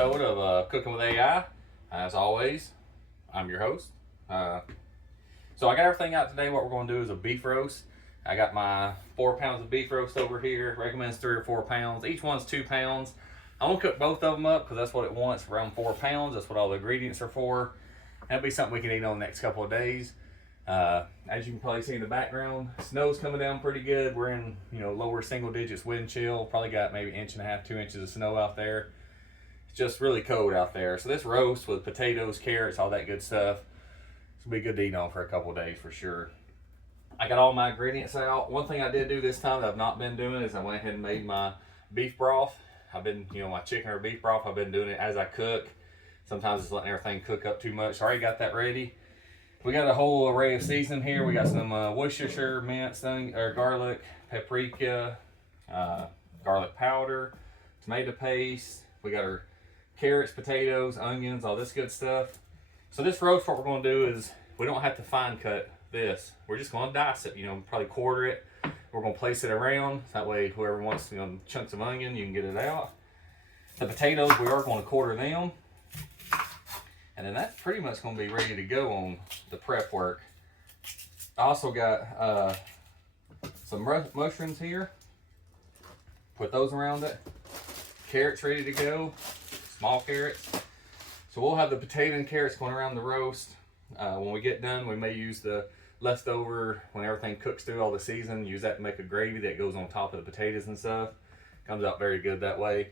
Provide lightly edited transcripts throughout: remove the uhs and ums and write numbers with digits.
episode of Cooking with AI. As always, I'm your host. So I got everything out today. What we're going to do is a beef roast. I got my 4 pounds of beef roast over here. Recommends 3 or 4 pounds. Each one's 2 pounds. I'm going to cook both of them up because that's what it wants, around 4 pounds. That's what all the ingredients are for. That'll be something we can eat on the next couple of days. As you can probably see in the background, snow's coming down pretty good. We're in, lower single digits wind chill. Probably got maybe 1.5 inches, 2 inches of snow out there. It's just really cold out there. So this roast with potatoes, carrots, all that good stuff, it's gonna be good to eat on for a couple of days for sure. I got all my ingredients out. One thing I did do this time that I've not been doing is I went ahead and made my beef broth. I've been, my chicken or beef broth, I've been doing it as I cook. Sometimes it's letting everything cook up too much. So I already got that ready. We got a whole array of seasoning here. We got some Worcestershire minced garlic, paprika, garlic powder, tomato paste. We got our carrots, potatoes, onions, all this good stuff. So this roast, what we're going to do is we don't have to fine cut this. We're just going to dice it. Probably quarter it. We're going to place it around. That way, whoever wants chunks of onion, you can get it out. The potatoes, we are going to quarter them. And then that's pretty much going to be ready to go on the prep work. I also got some mushrooms here. Put those around it. Carrots ready to go. Small carrots. So we'll have the potato and carrots going around the roast. When we get done, we may use the leftover, when everything cooks through all the season, use that to make a gravy that goes on top of the potatoes and stuff. Comes out very good that way.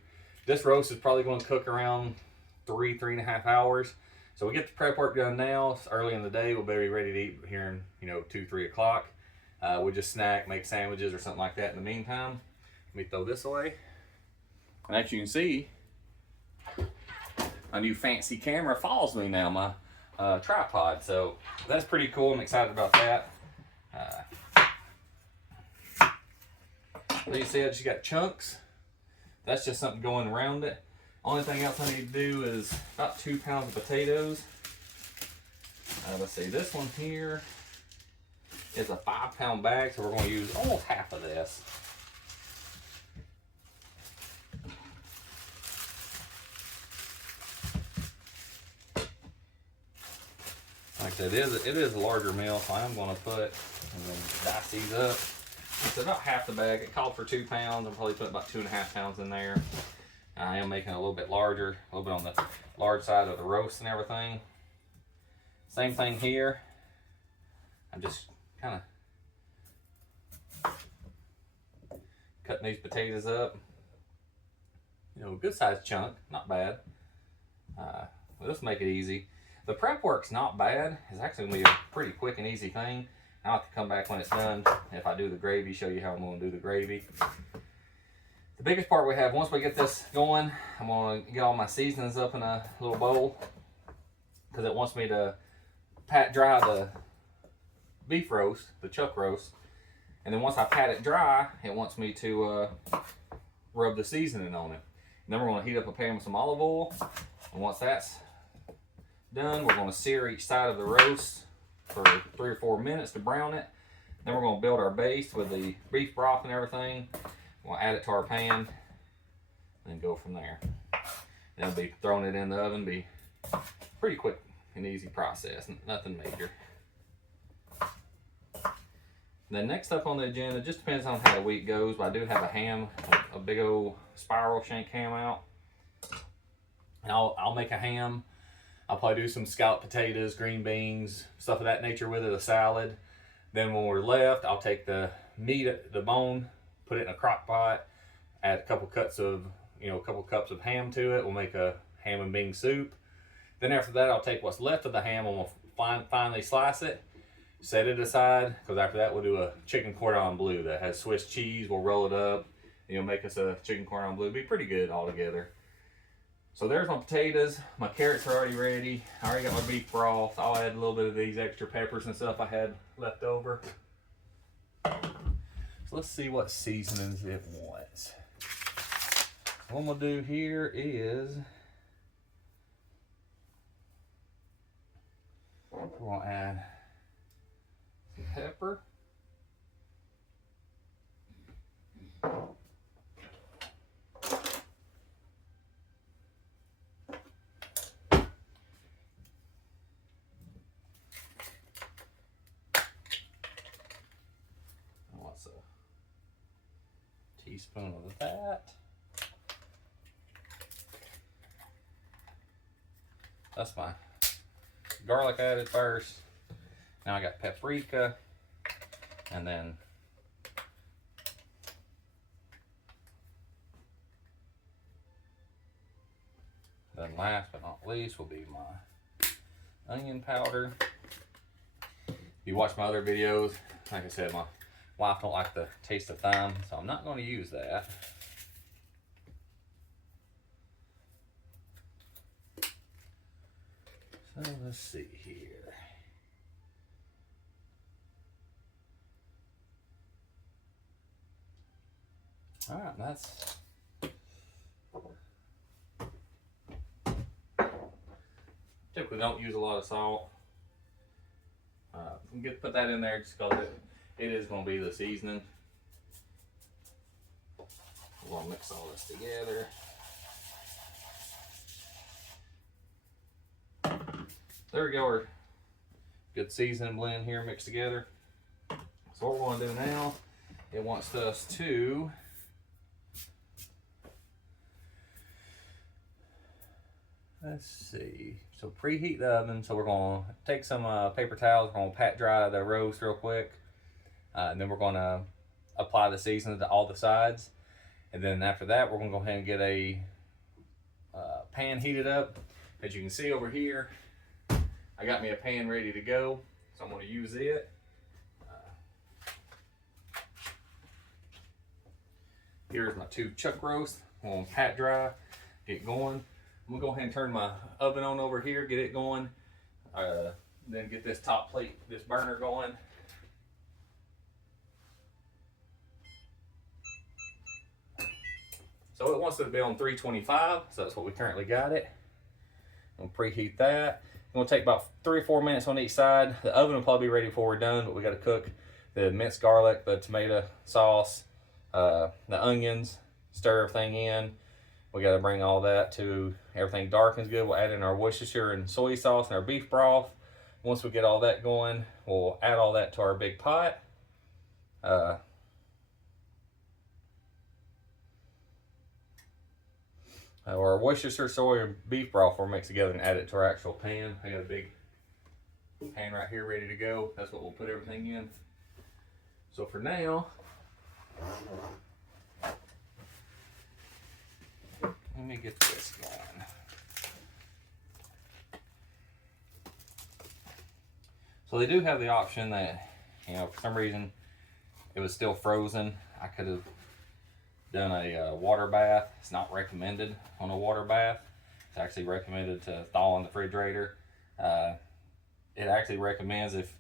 This roast is probably going to cook around 3.5 hours. So we get the prep work done now. It's early in the day. We'll be ready to eat here in 2-3 o'clock. We'll just snack, make sandwiches or something like that in the meantime. Let me throw this away. And as you can see, my new fancy camera follows me now, my tripod. So that's pretty cool. I'm excited about that. Like you said, she got chunks. That's just something going around it. Only thing else I need to do is about 2 pounds of potatoes. Let's see, this one here is a 5-pound bag, so we're going to use almost half of this. Like I said, it is a larger meal, so I'm going to put and then dice these up. It's about half the bag. It called for 2 pounds. I'll probably put about 2.5 pounds in there. I am making it a little bit larger, a little bit on the large side of the roast and everything. Same thing here. I'm just kind of cutting these potatoes up. Good sized chunk, not bad. Let's make it easy. The prep work's not bad. It's actually going to be a pretty quick and easy thing. I'll have to come back when it's done. If I do the gravy, show you how I'm going to do the gravy. The biggest part we have, once we get this going, I'm going to get all my seasonings up in a little bowl because it wants me to pat dry the beef roast, the chuck roast. And then once I pat it dry, it wants me to rub the seasoning on it. And then we're going to heat up a pan with some olive oil. And once that's done, we're going to sear each side of the roast for 3 or 4 minutes to brown it. Then we're going to build our base with the beef broth and everything. We'll add it to our pan and go from there. Then we'll be throwing it in the oven. Be pretty quick and easy process, nothing major. Then next up on the agenda, just depends on how the week goes, but I do have a ham, a big old spiral shank ham out. And I'll make a ham. I'll probably do some scalloped potatoes, green beans, stuff of that nature with it, a salad. Then when we're left, I'll take the meat, the bone, put it in a crock pot, add a couple cups of ham to it. We'll make a ham and bean soup. Then after that, I'll take what's left of the ham and we'll finely slice it, set it aside, because after that we'll do a chicken cordon bleu that has Swiss cheese. We'll roll it up, make us a chicken cordon bleu. Be pretty good all together. So there's my potatoes. My carrots are already ready. I already got my beef broth. I'll add a little bit of these extra peppers and stuff I had left over. So let's see what seasonings it wants. What I'm gonna do here is we're gonna add some pepper. teaspoon of that. That's my garlic added first. Now I got paprika, and then last but not least will be my onion powder. If you watch my other videos, like I said, my wife don't like the taste of thyme, so I'm not going to use that. So let's see here. All right, that's typically don't use a lot of salt. Put that in there just because it is going to be the seasoning. We're going to mix all this together. There we go, our good seasoning blend here mixed together. So what we're going to do now, it wants us to let's see. So preheat the oven. So we're going to take some paper towels. We're going to pat dry the roast real quick. And then we're going to apply the seasoning to all the sides. And then after that, we're going to go ahead and get a pan heated up. As you can see over here, I got me a pan ready to go. So I'm going to use it. Here's my 2 chuck roast. I'm going to pat dry, get going. I'm gonna go ahead and turn my oven on over here, get it going. Then get this top plate, this burner going. So it wants to be on 325, so that's what we currently got it. I'm gonna preheat that. It's gonna take about 3 or 4 minutes on each side. The oven will probably be ready before we're done, but we gotta cook the minced garlic, the tomato sauce, the onions, stir everything in. We got to bring all that to everything darkens good. We'll add in our Worcestershire and soy sauce and our beef broth. Once we get all that going, we'll add all that to our big pot. Our Worcestershire, soy, and beef broth we'll mix together and add it to our actual pan. I got a big pan right here ready to go. That's what we'll put everything in. So for now, let me get this going. So they do have the option that, you know, for some reason it was still frozen. I could have done a water bath. It's not recommended on a water bath. It's actually recommended to thaw in the refrigerator. It actually recommends if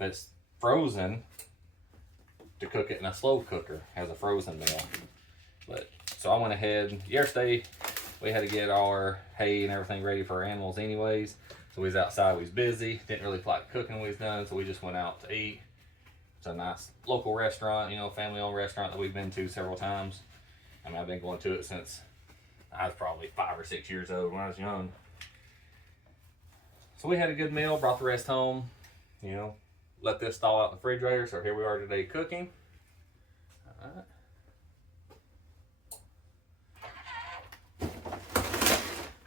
it's frozen to cook it in a slow cooker as a frozen meal. But so I went ahead. Yesterday we had to get our hay and everything ready for our animals anyways. So we was outside, we was busy. Didn't really feel like cooking when we was done, so we just went out to eat. It's a nice local restaurant, you know, family-owned restaurant that we've been to several times. I mean, I've been going to it since I was probably 5 or 6 years old when I was young. So we had a good meal, brought the rest home, you know, let this thaw out in the refrigerator. So here we are today cooking. All right.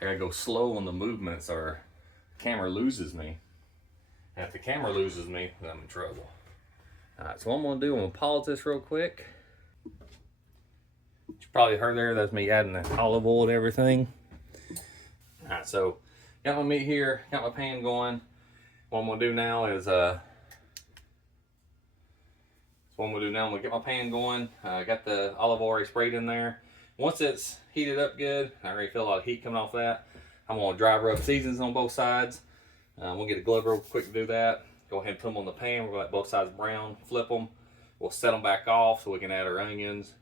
I gotta go slow on the movements or the camera loses me. And if the camera loses me, then I'm in trouble. All right, so what I'm gonna do, I'm gonna pause this real quick. You probably heard there, that's me adding the olive oil and everything. All right, so got my meat here, got my pan going. What I'm gonna do now is, I'm gonna get my pan going. I got the olive oil already sprayed in there. Once it's heated up good, I already feel a lot of heat coming off that. I'm gonna dry rub seasons on both sides. We'll get a glove real quick to do that. Go ahead and put them on the pan. We're gonna let both sides brown, flip them. We'll set them back off so we can add our onions.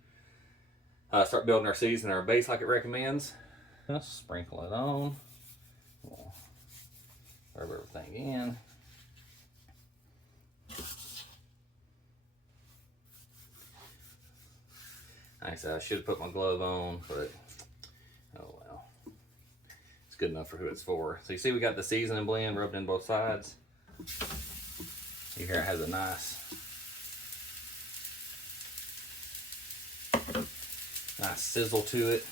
Start building our season, our base like it recommends. Just sprinkle it on. We'll rub everything in. Like I said, I should have put my glove on, but oh well. It's good enough for who it's for. So you see we got the seasoning blend rubbed in both sides. You hear it has a nice Nice sizzle to it.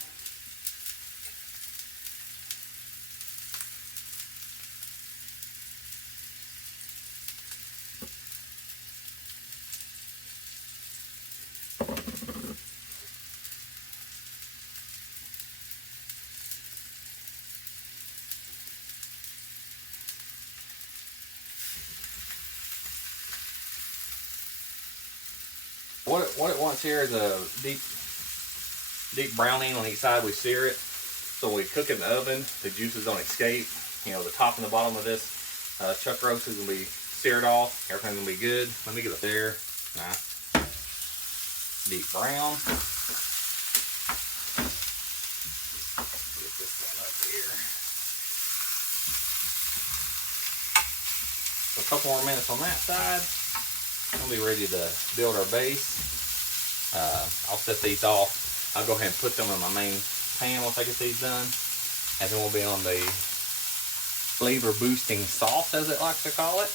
What it wants here is a deep browning on each side. We sear it, so when we cook it in the oven, the juices don't escape. You know, the top and the bottom of this chuck roast is gonna be seared off. Everything's gonna be good. Let me get it there. Nice deep brown. Get this one up here. So a couple more minutes on that side. We'll be ready to build our base. I'll set these off. I'll go ahead and put them in my main pan once I get these done. And then we'll be on the flavor boosting sauce, as it likes to call it.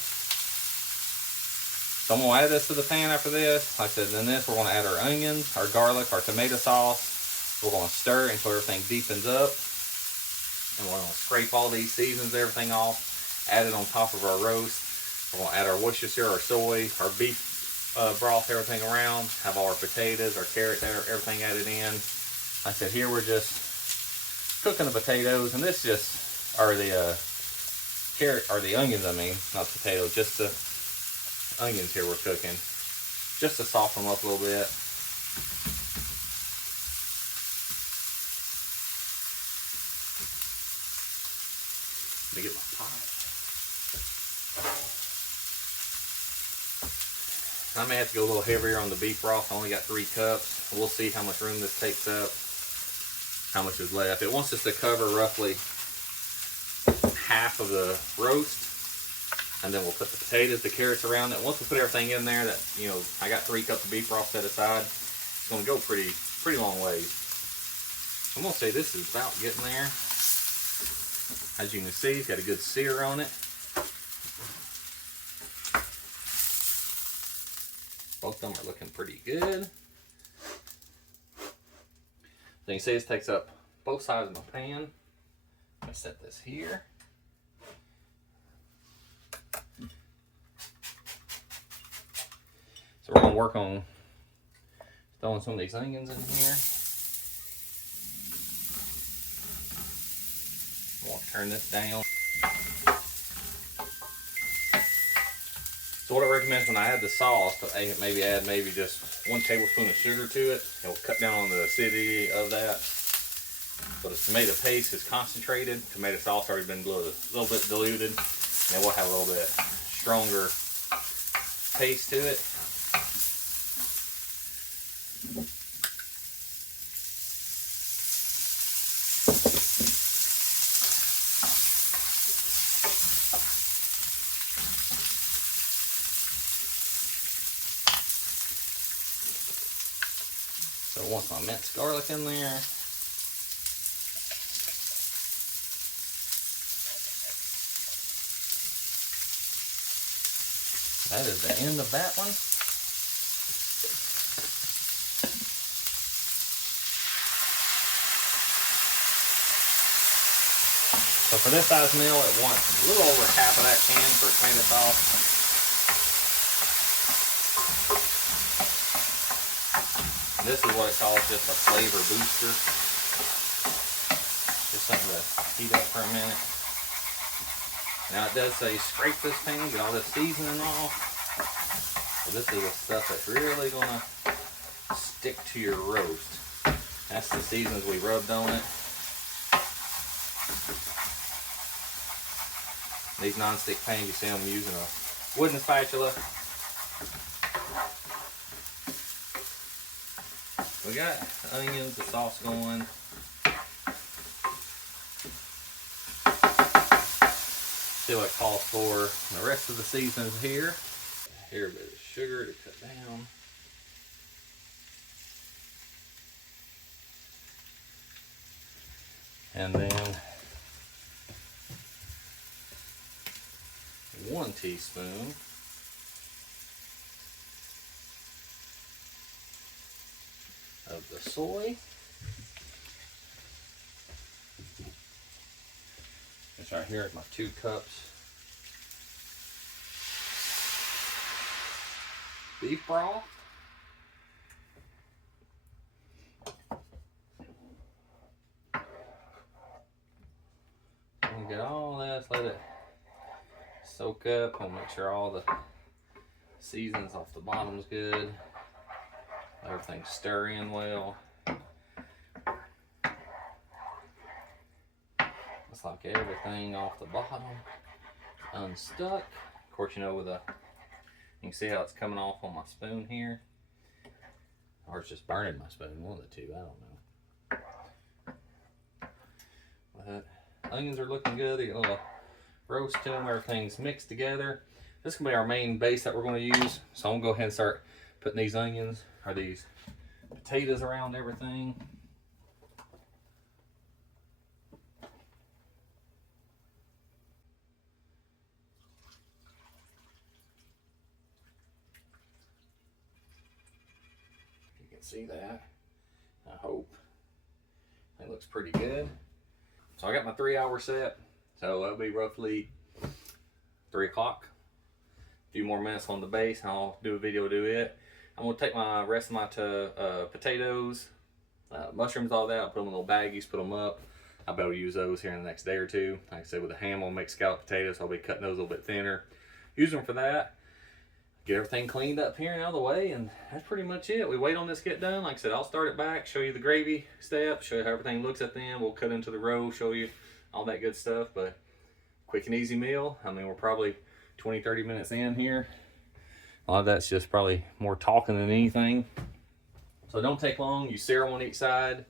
So I'm gonna add this to the pan after this. Like I said, then this, we're gonna add our onions, our garlic, our tomato sauce. We're gonna stir until everything deepens up. And we're gonna scrape all these seasons, everything off, add it on top of our roast. We're gonna add our Worcestershire, our soy, our beef broth, everything around. Have all our potatoes, our carrots, everything added in. Like I said, here we're just cooking the potatoes, and this just are the onions. I mean, not potatoes, just the onions here we're cooking, just to soften them up a little bit. Let me get my pot. I may have to go a little heavier on the beef broth. I only got 3 cups. We'll see how much room this takes up, how much is left. It wants us to cover roughly half of the roast, and then we'll put the potatoes, the carrots around it. Once we put everything in there, that, you know, I got 3 cups of beef broth set aside. It's gonna go pretty long ways. I'm gonna say this is about getting there. As you can see, it's got a good sear on it. Both of them are looking pretty good. So you can see this takes up both sides of my pan. I'm gonna set this here. So we're gonna work on throwing some of these onions in here. We'll turn this down. So what I recommend is when I add the sauce, to maybe add just 1 tablespoon of sugar to it. It'll cut down on the acidity of that. So the tomato paste is concentrated. Tomato sauce already been a little bit diluted. And we'll have a little bit stronger taste to it. So once my minced garlic in there, that is the end of that one. So for this size meal, it wants a little over half of that can for tomato sauce. This is what it calls just a flavor booster. Just something to heat up for a minute. Now it does say scrape this pan, get all this seasoning off. So this is the stuff that's really gonna stick to your roast. That's the seasonings we rubbed on it. These non-stick pans, you see I'm using a wooden spatula. We got the onions, the sauce going. See what it calls for. The rest of the seasonings here. Here a bit of sugar to cut down. And then 1 teaspoon of the soy. This right here is my 2 cups beef broth. And get all this, let it soak up, and make sure all the seasons off the bottom's good. Everything stir in well. Looks like everything off the bottom unstuck. Of course, you know, with a, you can see how it's coming off on my spoon here, or it's just burning my spoon. One of the two, I don't know. But onions are looking good. They got a little roast to them. Everything's mixed together. This is gonna be our main base that we're gonna use. So I'm gonna go ahead and start putting these onions or these potatoes around everything. You can see that, I hope. It looks pretty good. So I got my 3-hour set. So that'll be roughly 3 o'clock. A few more minutes on the base and I'll do a video do it. I'm gonna take my rest of my potatoes, mushrooms, all that. I'll put them in little baggies, put them up. I'll be able to use those here in the next day or two. Like I said, with the ham, I'll make scalloped potatoes. So I'll be cutting those a little bit thinner. Use them for that. Get everything cleaned up here and out of the way, and that's pretty much it. We wait on this to get done. Like I said, I'll start it back, show you the gravy step, show you how everything looks at the end. We'll cut into the roe, show you all that good stuff. But quick and easy meal. I mean, we're probably 20-30 minutes in here. A lot of that's just probably more talking than anything. So don't take long. You sear them on each side.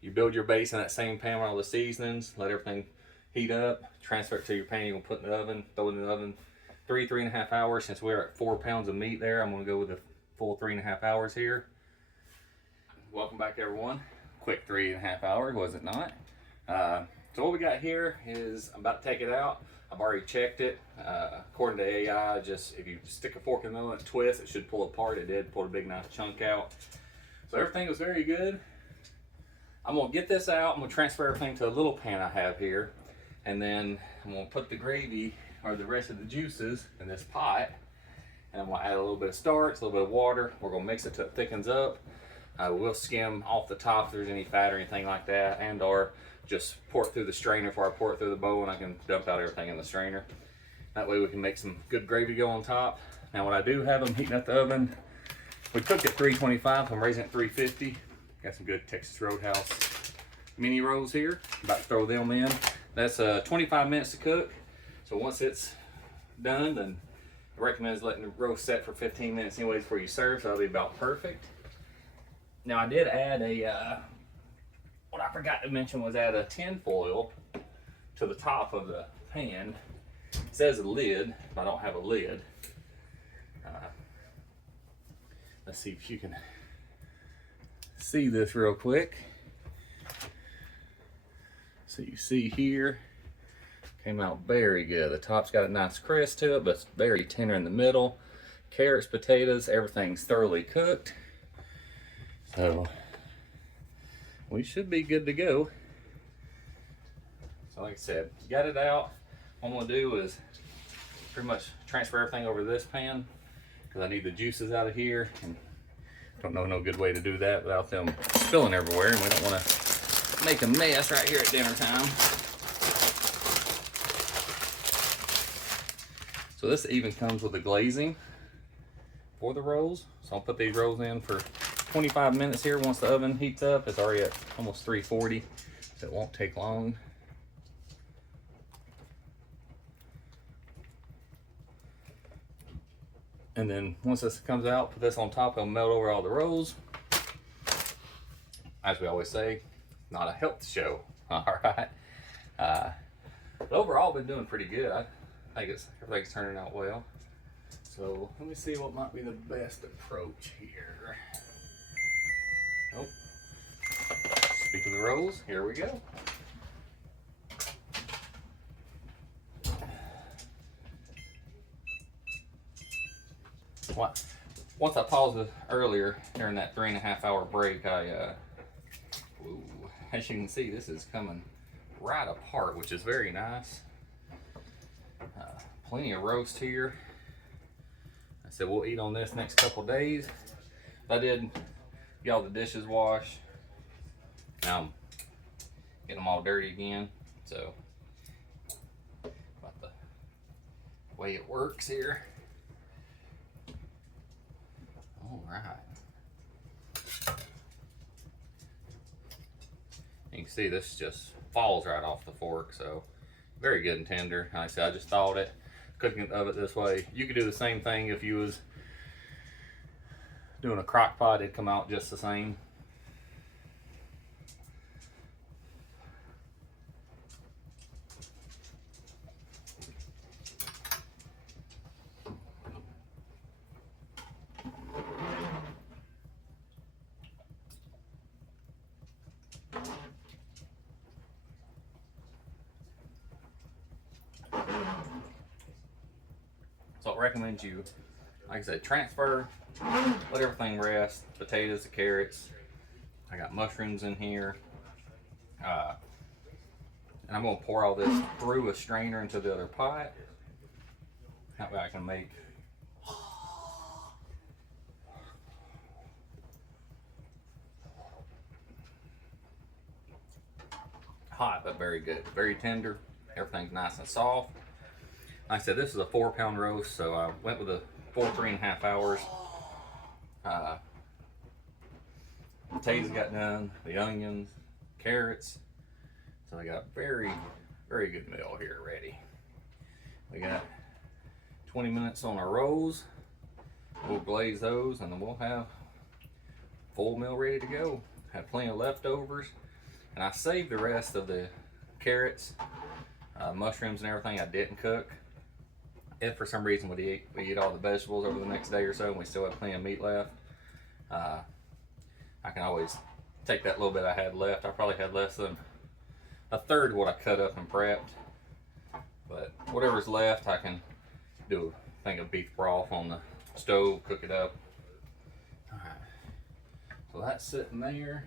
You build your base in that same pan with all the seasonings. Let everything heat up. Transfer it to your pan. You're gonna put in the oven. Throw it in the oven 3.5 hours. Since we're at 4 pounds of meat there, I'm gonna go with the full 3.5 hours here. Welcome back, everyone. Quick 3.5 hours, was it not? So what we got here is I'm about to take it out. I've already checked it. According to AI, just if you stick a fork in the middle and twist, it should pull apart. It did, pulled a big nice chunk out. So everything was very good. I'm gonna get this out. I'm gonna transfer everything to a little pan I have here. And then I'm gonna put the gravy or the rest of the juices in this pot. And I'm gonna add a little bit of starch, a little bit of water. We're gonna mix it till it thickens up. We'll skim off the top if there's any fat or anything like that, and or just pour it through the strainer before I pour it through the bowl, and I can dump out everything in the strainer. That way we can make some good gravy go on top. Now when I do have them heating up the oven, we cooked at 325, so I'm raising it 350. Got some good Texas Roadhouse mini rolls here. About to throw them in. That's 25 minutes to cook. So once it's done, then I recommend letting the roast set for 15 minutes anyways before you serve, so that'll be about perfect. Now I did add a, what I forgot to mention was add a tin foil to the top of the pan. It says a lid, but I don't have a lid. Let's see if you can see this real quick. So you see here, came out very good. The top's got a nice crest to it, but it's very tender in the middle. Carrots, potatoes, everything's thoroughly cooked. So we should be good to go. So like I said, got it out. What I'm gonna do is pretty much transfer everything over to this pan because I need the juices out of here, and don't know no good way to do that without them spilling everywhere, and we don't want to make a mess right here at dinner time. So this even comes with the glazing for the rolls. So I'll put these rolls in for 25 minutes here. Once the oven heats up, it's already at almost 340, so it won't take long. And then once this comes out, put this on top, it'll melt over all the rolls. As we always say, not a health show. All right. But overall, been doing pretty good. I think everything's turning out well. So let me see what might be the best approach here. Oh, speaking of rolls, here we go. Once I paused it earlier during that 3.5 hour break, ooh, as you can see, this is coming right apart, which is very nice. Plenty of roast here. I said we'll eat on this next couple days. I did get all the dishes washed. Now I'm getting them all dirty again. So about the way it works here. All right. You can see this just falls right off the fork, so very good and tender. Like I said, I just thawed it, cooking of it this way. You could do the same thing if you was doing a crock pot, it'd come out just the same. So I recommend you, like I said, transfer, let everything rest. Potatoes, the carrots. I got mushrooms in here. And I'm gonna pour all this through a strainer into the other pot. That way I can make hot, but very good, very tender. Everything's nice and soft. Like I said, this is a 4-pound roast, so I went with a 3.5 hours. Potatoes got done, the onions, carrots. So I got a very, very good meal here ready. We got 20 minutes on our rolls. We'll glaze those and then we'll have a full meal ready to go. Have plenty of leftovers. And I saved the rest of the carrots, mushrooms and everything I didn't cook. If for some reason we eat all the vegetables over the next day or so and we still have plenty of meat left, I can always take that little bit I had left. I probably had less than a third of what I cut up and prepped. But whatever's left, I can do a thing of beef broth on the stove, cook it up. Alright, so that's sitting there.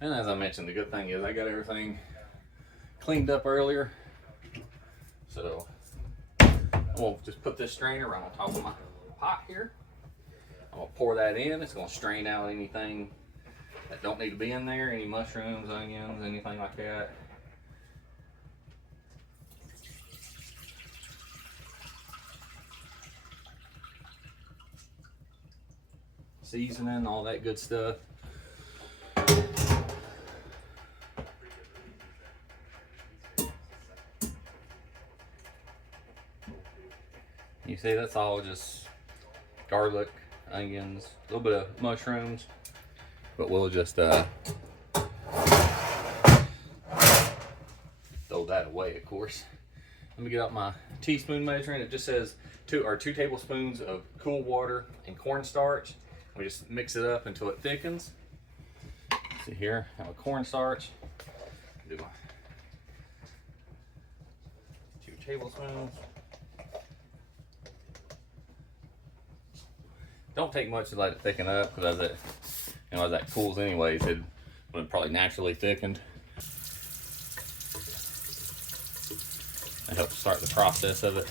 And as I mentioned, the good thing is I got everything cleaned up earlier. So we'll just put this strainer right on top of my pot here. I'm gonna pour that in. It's gonna strain out anything that don't need to be in there, any mushrooms, onions, anything like that. Seasoning, all that good stuff. You see, that's all just garlic, onions, a little bit of mushrooms, but we'll just throw that away, of course. Let me get out my teaspoon measuring. It just says 2 tablespoons of cool water and cornstarch. We just mix it up until it thickens. See here, I have a cornstarch. Do my 2 tablespoons. Don't take much to let it thicken up, because as that cools anyways, it would probably naturally thickened. That helps start the process of it.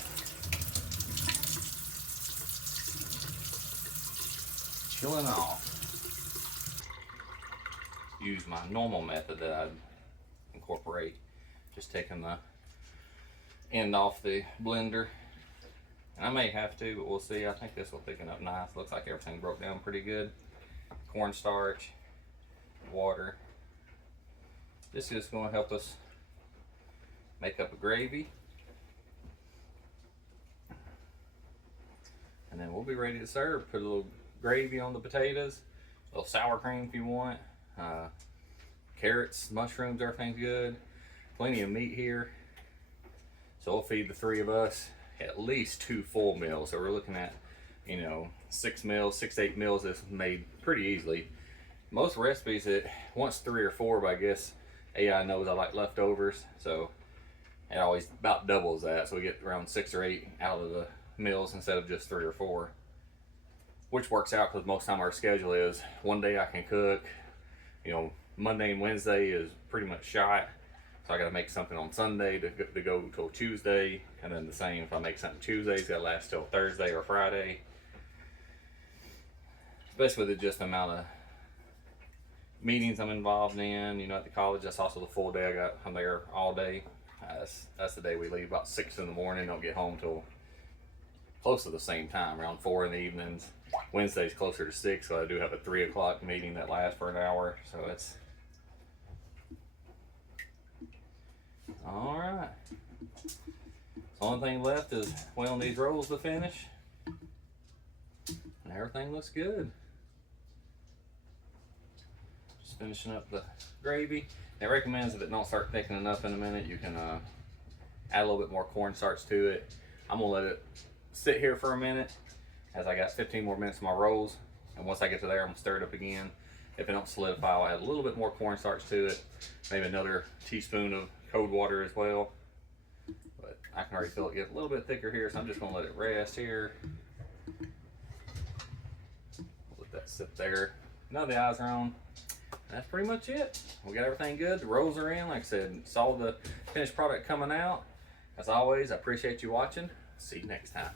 Chilling off. Use my normal method that I'd incorporate. Just taking the end off the blender. And I may have to, but we'll see. I think this will thicken up nice. Looks like everything broke down pretty good. Cornstarch, water. This is just going to help us make up a gravy. And then we'll be ready to serve. Put a little gravy on the potatoes, a little sour cream if you want. Carrots, mushrooms, everything's good. Plenty of meat here. So we'll feed the 3 of us at least 2 full meals. So we're looking at, 6 to 8 meals that's made pretty easily. Most recipes, it wants 3 or 4, but I guess AI knows I like leftovers, so it always about doubles that. So we get around 6 or 8 out of the meals instead of just 3 or 4, which works out because most of the time our schedule is one day I can cook, Monday and Wednesday is pretty much shot. So I got to make something on Sunday to go till Tuesday, and then the same if I make something Tuesday, it's got to last till Thursday or Friday. Especially with just the amount of meetings I'm involved in, you know, at the college. That's also the full day I'm there all day. That's the day we leave about 6 in the morning. Don't get home till close to the same time, around 4 in the evenings. Wednesday's closer to 6, so I do have a 3 o'clock meeting that lasts for an hour. So it's all right. The only thing left is waiting these rolls to finish, and everything looks good. Just finishing up the gravy. It recommends if it don't start thickening up in a minute, you can add a little bit more cornstarch to it. I'm gonna let it sit here for a minute, as I got 15 more minutes of my rolls, and once I get to there, I'm gonna stir it up again. If it don't solidify, I'll add a little bit more cornstarch to it, maybe another teaspoon of cold water as well. But I can already feel it get a little bit thicker here, so I'm just gonna let it rest here. Let that sit there. Now the eyes are on. That's pretty much it. We got everything good. The rolls are in. Like I said, saw the finished product coming out. As always, I appreciate you watching. See you next time.